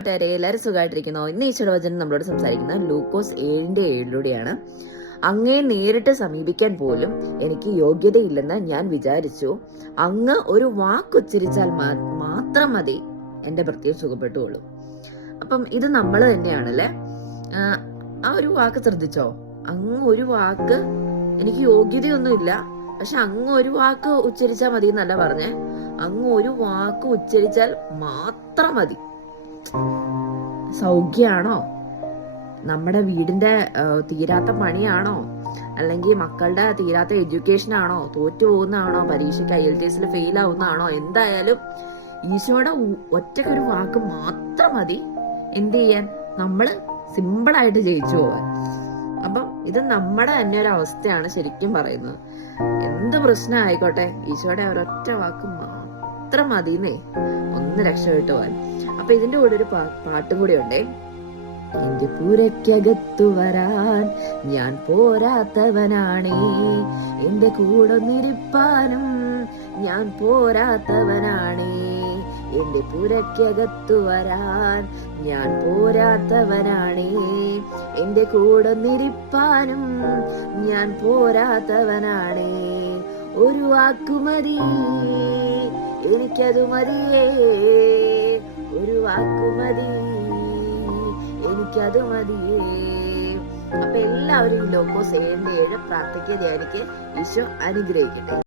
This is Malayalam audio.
എല്ലാവരും സുഖമായിട്ടിരിക്കുന്നു. ഇന്ന് ഈശോയുടെ വചനം നമ്മളോട് സംസാരിക്കുന്നത് ലൂക്കോസ് 7:7 അങ്ങേ നേരിട്ട് സമീപിക്കാൻ പോലും എനിക്ക് യോഗ്യതയില്ലെന്ന് ഞാൻ വിചാരിച്ചു. അങ്ങ് ഒരു വാക്കുച്ചരിച്ചാൽ മാത്രം മതി, എന്റെ ഭൃത്യം സുഖപ്പെട്ടുകൊള്ളും. അപ്പം ഇത് നമ്മൾ തന്നെയാണല്ലേ. ആ ഒരു വാക്ക് ശ്രദ്ധിച്ചോ? അങ്ങ് ഒരു വാക്ക്, എനിക്ക് യോഗ്യതയൊന്നുമില്ല, പക്ഷെ അങ്ങ് ഒരു വാക്ക് ഉച്ചരിച്ചാൽ മതി എന്നല്ല പറഞ്ഞേ. അങ്ങ് ഒരു വാക്ക് ഉച്ചരിച്ചാൽ മാത്രം മതി. സൗഖ്യാണോ, നമ്മുടെ വീടിന്റെ തീരാത്ത പണിയാണോ, അല്ലെങ്കിൽ മക്കളുടെ തീരാത്ത എഡ്യൂക്കേഷൻ ആണോ, തോറ്റു പോകുന്നതാണോ, പരീക്ഷയ്ക്ക് IELTS ഫെയിൽ ആവുന്നതാണോ, എന്തായാലും ഈശോയുടെ ഒറ്റക്കൊരു വാക്ക് മാത്രം മതി എന്ത് ചെയ്യാൻ, നമ്മള് സിമ്പിളായിട്ട് ജയിച്ചു പോവാൻ. അപ്പം ഇത് നമ്മുടെ തന്നെ ഒരു അവസ്ഥയാണ് ശരിക്കും പറയുന്നത്. എന്ത് പ്രശ്നം ആയിക്കോട്ടെ, ഈശോയുടെ ഒരൊറ്റ വാക്ക് മാത്രം മതിന്നേ ഒന്ന് രക്ഷപ്പെട്ടു പോവാൻ. അപ്പൊ ഇതിന്റെ കൂടെ ഒരു പാട്ടും കൂടി ഉണ്ടേ. എന്റെ പുരക്കകത്തു വരാൻ ഞാൻ പോരാത്തവനാണേ, എന്റെ കൂടെ നിരിപ്പാനും ഞാൻ പോരാത്തവനാണേ, എന്റെ പുരക്കകത്തു വരാൻ ഞാൻ പോരാത്തവനാണേ, എന്റെ കൂടെ നിരിപ്പാനും ഞാൻ പോരാത്തവനാണേ. ഒരു വാക്കുമതി എനിക്കതു മതിയേ, ഒരു വാക്കുമതി എനിക്കത് മതിയേ. അപ്പൊ എല്ലാവരും ലൂക്കോസ് 7:7 പ്രാർത്ഥിക്കുക, ധ്യാനിക്ക്. ഈശോ അനുഗ്രഹിക്കട്ടെ.